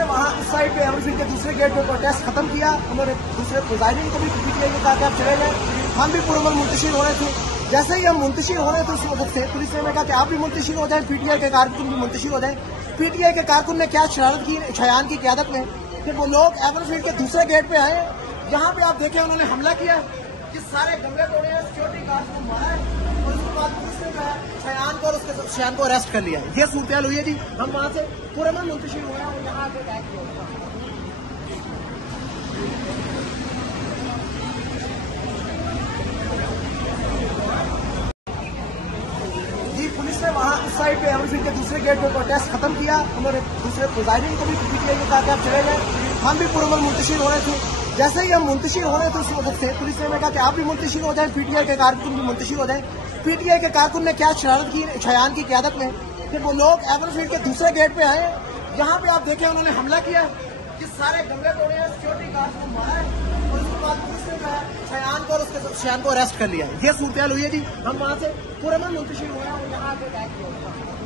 ने वहाँ इस साइड पे एमएलसी के दूसरे गेट पे प्रोटेस्ट खत्म किया। उन्होंने दूसरे प्रिजाइडिंग को भी पीटीआई ने कहा कि आप चले गए। हम भी पूर्व मुंतशिर हो रहे थे। जैसे ही हम मुंतशिर हो रहे थे उस वक्त से पुलिस ने कहा कि आप भी मुंतशिर हो जाए, पीटीआई के कारकुन भी मुंतशिर हो जाए। पीटीआई के कारकुन ने क्या शरारत की शयान की क़यादत में कि वो लोग एवरफील्ड के दूसरे गेट पे आए। यहाँ पे आप देखें उन्होंने हमला किया, कि सारे गमले तोड़े हैं, सिक्योरिटी गार्ड को मारा है और उसके बाद पुलिस ने शयान को अरेस्ट कर लिया। ये सूरत हुई है जी। हम वहाँ से पूरे मन मुंतशिर हुए हैं और यहाँ पे अटैक किया। पुलिस ने वहाँ इस साइड पे एमएलसी के दूसरे गेट पे प्रोटेस्ट खत्म किया। उन्होंने दूसरे प्रिजाइडिंग को भी पीटीआई ने कहा कि आप चले गए। हम भी पूर्व मुंतशिर हो रहे थे। जैसे ही हम मुंतशिर हो रहे थे उस वक्त से पुलिस ने कहा कि आप भी मुंतशिर हो जाए, पीटीआई के कारकुन भी मुंतशिर हो जाए। पीटीआई के कारकुन ने क्या शरारत की शयान की क़यादत में कि वो लोग एवरफील्ड के दूसरे गेट पे आए। यहाँ पे आप देखें उन्होंने हमला किया, कि सारे गमले तोड़े हैं, सिक्योरिटी गार्ड को मारा है और उसके बाद पुलिस ने शयान को अरेस्ट कर लिया। ये सूरत हुई है जी। हम वहाँ से पूरे मन मुंतशिर हुए हैं और यहाँ पे अटैक किया।